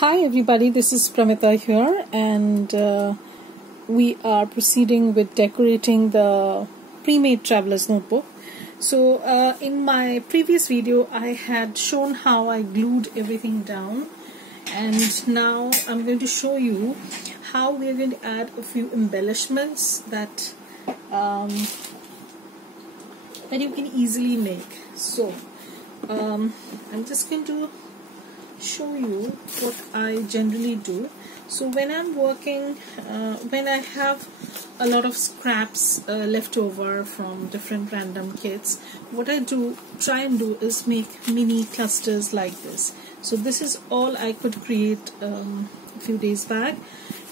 Hi everybody, this is Pramita here, and we are proceeding with decorating the pre-made traveler's notebook. So in my previous video I had shown how I glued everything down, and now I'm going to show you how we're going to add a few embellishments that that you can easily make. So I'm just going to show you what I generally do. So when I'm working, when I have a lot of scraps left over from different random kits, what I try and do is make mini clusters like this. So this is all I could create a few days back,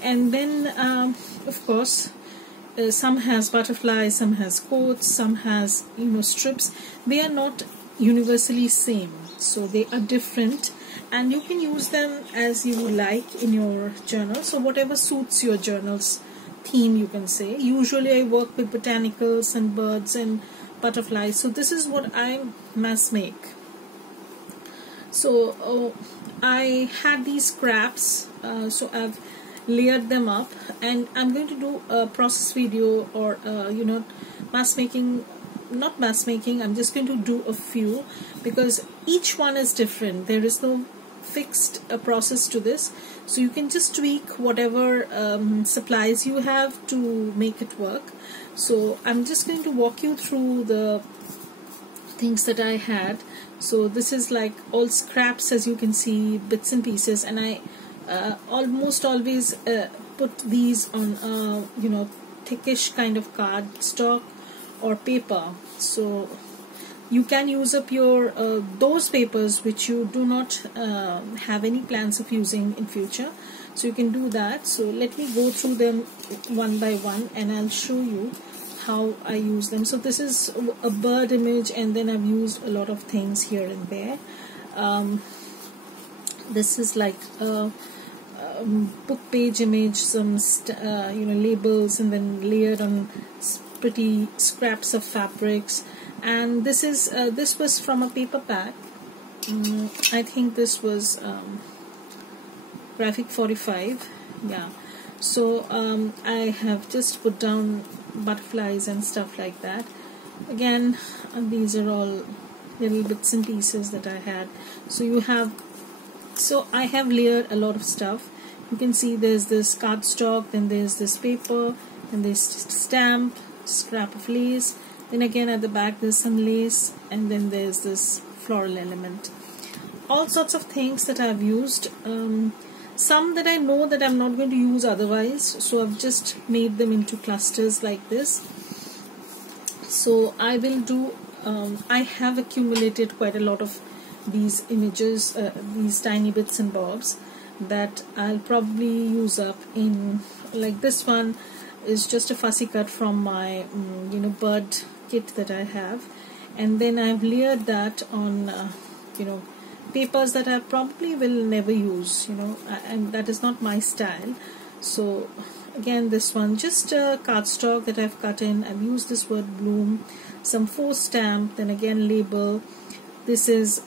and then of course some has butterflies, some has quotes, some has strips. They are not universally same, so they are different, and you can use them as you like in your journal. So whatever suits your journal's theme, you can say. Usually I work with botanicals and birds and butterflies, so this is what I mass make. So I had these scraps, so I've layered them up, and I'm going to do a process video, or mass making. Not mass making, I'm just going to do a few because each one is different. There is no fixed process to this, so you can just tweak whatever supplies you have to make it work. So I'm just going to walk you through the things that I had. So this is like all scraps, as you can see, bits and pieces, and I almost always put these on thickish kind of cardstock or paper. So you can use up your those papers which you do not have any plans of using in future, so you can do that. So let me go through them one by one and I'll show you how I use them. So this is a bird image, and then I've used a lot of things here and there. This is like a book page image, some labels, and then layered on pretty scraps of fabrics. And this is this was from a paper pack. I think this was graphic 45. Yeah. So I have just put down butterflies and stuff like that. Again, these are all little bits and pieces that I had. So I have layered a lot of stuff. You can see there's this cardstock, then there's this paper, and there's stamp, scrap of lace, then again at the back there's some lace, and then there's this floral element. All sorts of things that I've used, some that I know that I'm not going to use otherwise, so I've just made them into clusters like this. So I will do I have accumulated quite a lot of these images, these tiny bits and bobs that I'll probably use up in, like this one is just a fussy cut from my bird kit that I have, and then I've layered that on papers that I probably will never use, and that is not my style. So again, this one just a cardstock that I've cut in. I've used this word bloom, some faux stamp, then again label. This is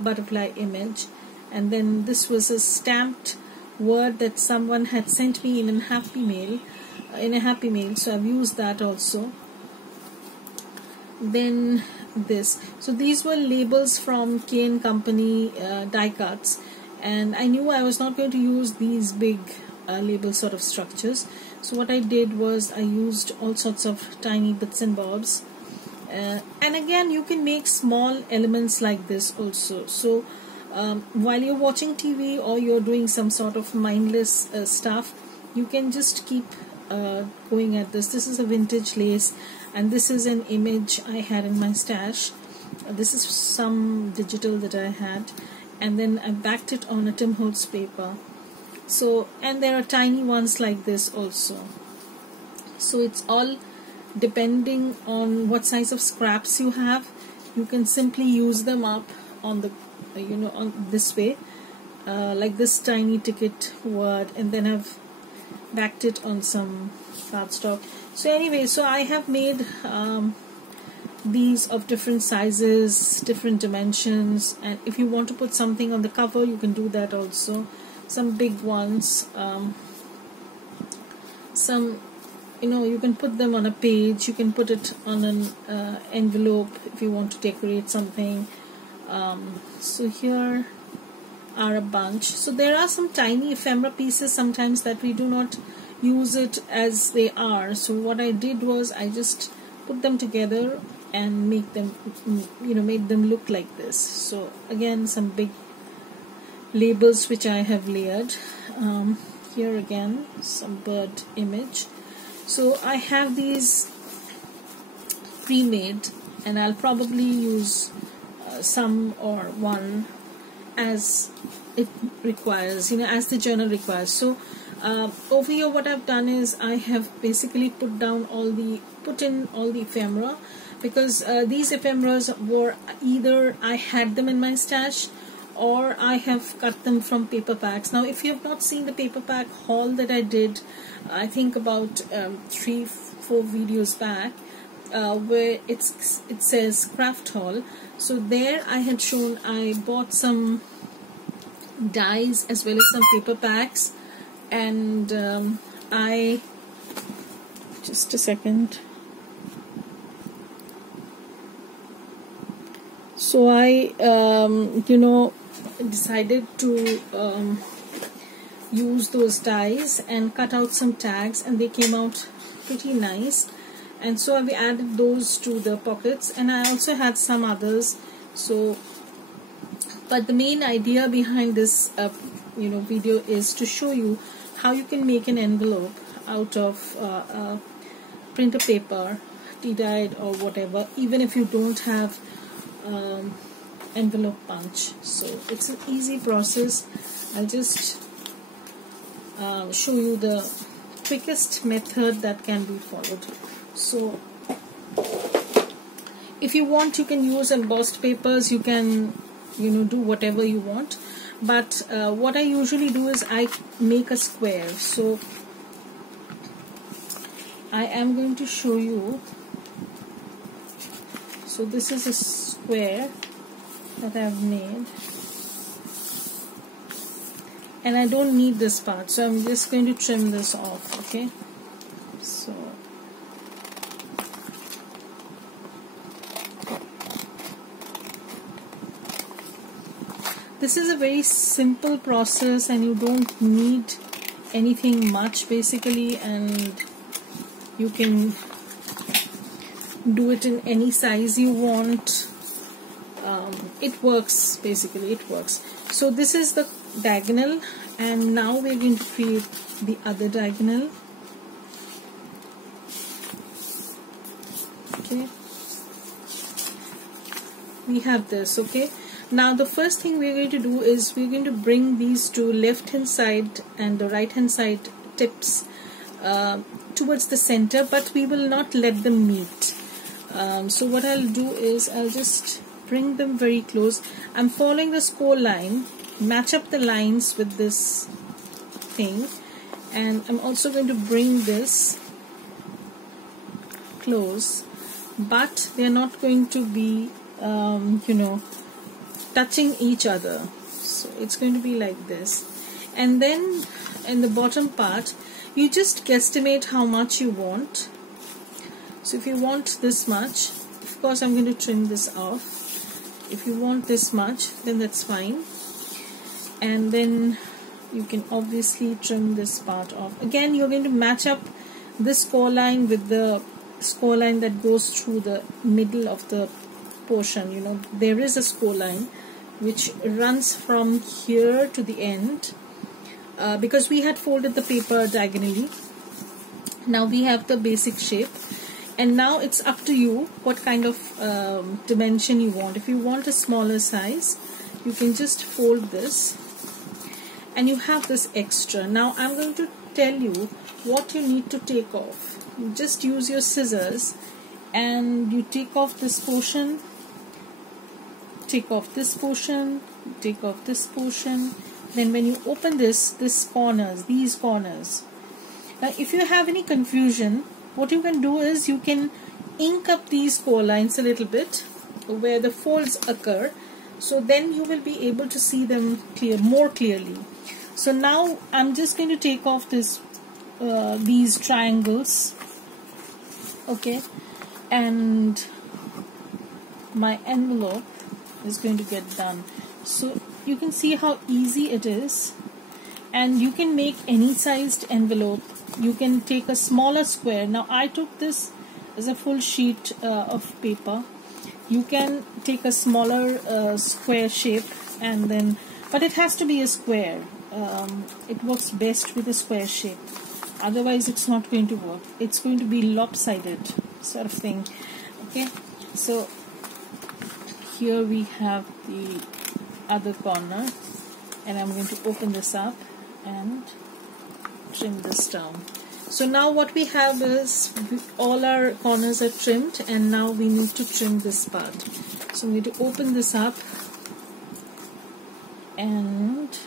butterfly image, and then this was a stamped word that someone had sent me in a happy mail, so I've used that also. Then this, so these were labels from K & Company die cuts, and I knew I was not going to use these big label sort of structures, so what I did was I used all sorts of tiny bits and bobs, and again you can make small elements like this also. So while you're watching TV or you're doing some sort of mindless stuff, you can just keep going at this. This is a vintage lace, and this is an image I had in my stash. This is some digital that I had, and then I backed it on a Tim Holtz paper. So, and there are tiny ones like this also. So it's all depending on what size of scraps you have. You can simply use them up on the on this way, like this tiny ticket word, and then I've backed it on some cardstock. So anyway, so I have made these of different sizes, different dimensions, and if you want to put something on the cover, you can do that also. Some big ones, some, you can put them on a page, you can put it on an envelope if you want to decorate something. So here are a bunch. So there are some tiny ephemera pieces sometimes that we do not use it as they are. So what I did was I just put them together and make them, made them look like this. So again, some big labels which I have layered. Here again, some bird image. So I have these pre-made, and I'll probably use some or one as it requires, as the journal requires. So over here what I've done is I have basically put in all the ephemera, because these ephemeras were either I had them in my stash or I have cut them from paper packs. Now if you have not seen the paper pack haul that I did, I think about 3-4 videos back, where it says craft haul, so there I had shown I bought some dies as well as some paper packs, and I just a second. So I decided to use those dies and cut out some tags, and they came out pretty nice, and so I added those to the pockets, and I also had some others. So but the main idea behind this video is to show you how you can make an envelope out of printer paper, tea-dyed or whatever, even if you don't have envelope punch. So it's an easy process. I'll just show you the quickest method that can be followed. So if you want, you can use embossed papers, you can do whatever you want, but what I usually do is I make a square. So I am going to show you. So this is a square that I've made, and I don't need this part, so I'm just going to trim this off. Okay, so this is a very simple process, and you don't need anything much basically, and you can do it in any size you want. It works, basically it works. So this is the diagonal, and now we're going to create the other diagonal. Okay, we have this. Okay, now the first thing we're going to do is we're going to bring these two left hand side and the right hand side tips towards the center, but we will not let them meet. So what I'll do is I'll just bring them very close. I'm following the score line, match up the lines with this thing, and I'm also going to bring this close, but they're not going to be touching each other. So it's going to be like this, and then in the bottom part you just guesstimate how much you want. So if you want this much, of course I'm going to trim this off. If you want this much, then that's fine, and then you can obviously trim this part off. Again, you're going to match up this score line with the score line that goes through the middle of the portion. There is a score line which runs from here to the end, because we had folded the paper diagonally. Now we have the basic shape, and now it's up to you what kind of dimension you want. If you want a smaller size, you can just fold this, and you have this extra. Now I'm going to tell you what you need to take off. You just use your scissors and you take off this portion, take off this portion, take off this portion. Then when you open these corners. Now if you have any confusion, what you can do is you can ink up these core lines a little bit where the folds occur, so then you will be able to see them more clearly. So now I'm just going to take off these triangles, okay, and my envelope is going to get done. So you can see how easy it is, and you can make any sized envelope. You can take a smaller square. Now I took this as a full sheet of paper. You can take a smaller square shape, and then, but it has to be a square. It works best with a square shape, otherwise it's not going to work. It's going to be lopsided sort of thing. Okay, so here we have the other corner, and I'm going to open this up and trim this down. So now what we have is all our corners are trimmed, and now we need to trim this part. So I'm going to open this up and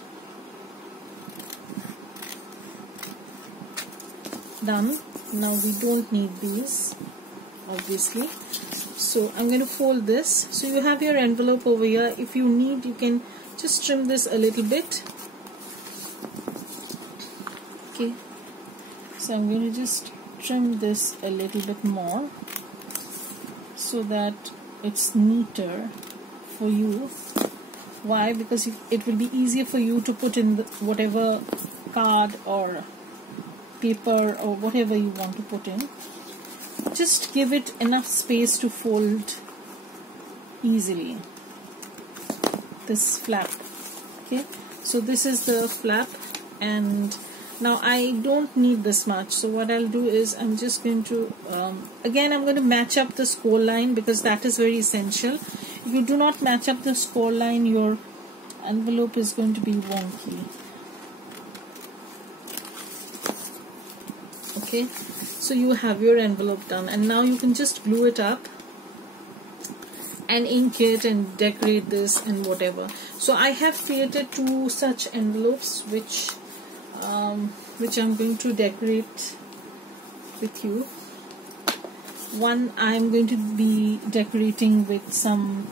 done. Now we don't need these, obviously. So I'm going to fold this. So you have your envelope over here. If you need, you can just trim this a little bit. Okay. So I'm going to just trim this a little bit more so that it's neater for you. Why? Because it will be easier for you to put in whatever card or paper or whatever you want to put in. Just give it enough space to fold easily. This flap. Okay, so this is the flap, and now I don't need this much. So what I'll do is I'm just going to again I'm going to match up the score line, because that is very essential. If you do not match up the score line, your envelope is going to be wonky. Okay, so you have your envelope done, and now you can just glue it up and ink it and decorate this and whatever. So I have created 2 such envelopes which I'm going to decorate with you. One I'm going to be decorating with some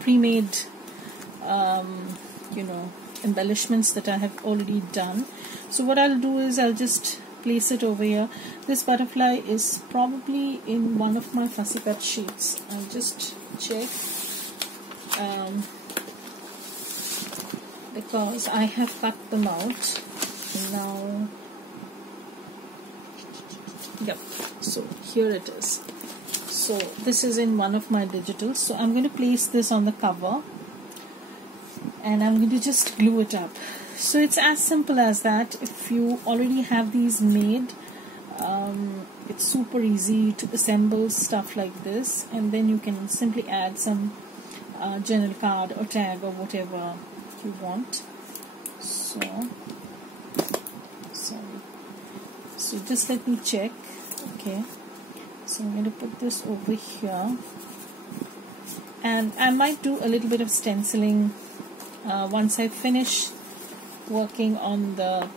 pre-made embellishments that I have already done. So what I'll do is I'll just place it over here. This butterfly is probably in one of my fussy cut sheets. I'll just check because I have cut them out now. Yep, so here it is. So this is in one of my digitals. So I'm going to place this on the cover, and I'm going to just glue it up. So it's as simple as that. If you already have these made, it's super easy to assemble stuff like this, and then you can simply add some journal card or tag or whatever you want. So just let me check. Okay, so I'm going to put this over here, and I might do a little bit of stenciling once I finish working on the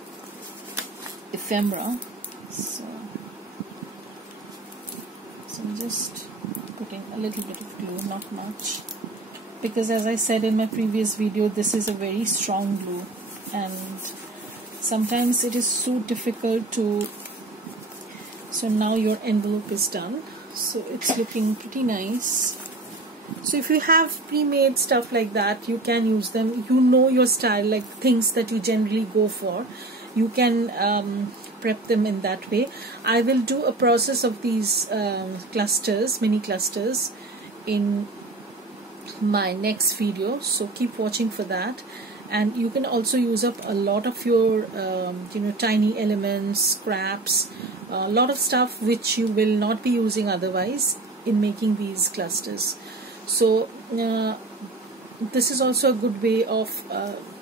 ephemera. So I'm just putting a little bit of glue, not much, because as I said in my previous video, this is a very strong glue, and sometimes it is so difficult to. So now your envelope is done, so it's looking pretty nice. So if you have pre-made stuff like that, you can use them. You know your style, like things that you generally go for, you can prep them in that way. I will do a process of these clusters, mini clusters, in my next video, so keep watching for that. And you can also use up a lot of your tiny elements, scraps, a lot of stuff which you will not be using otherwise in making these clusters. So this is also a good way of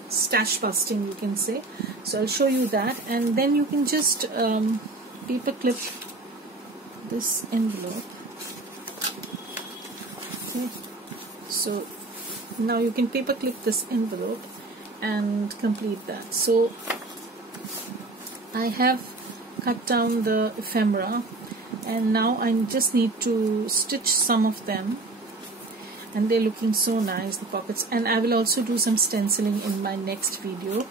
stash busting, you can say. So I'll show you that, and then you can just paper clip this envelope. Okay, so now you can paper clip this envelope and complete that. So I have cut down the ephemera, and now I just need to stitch some of them, and they're looking so nice, the pockets. And I will also do some stenciling in my next video.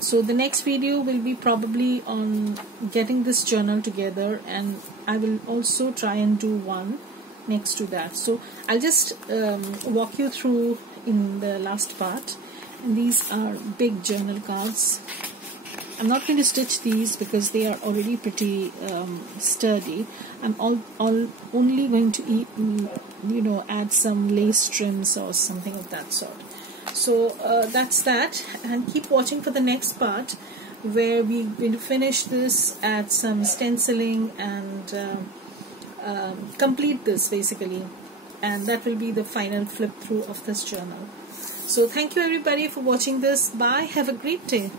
So the next video will be probably on getting this journal together, and I will also try and do one next to that. So I'll just walk you through in the last part. And these are big journal cards. I'm not going to stitch these because they are already pretty sturdy. I'm only going to add some lace trims or something of that sort. So that's that, and keep watching for the next part where we're going to finish this, add some stenciling, and complete this basically, and that will be the final flip through of this journal. So thank you everybody for watching this. Bye, have a great day.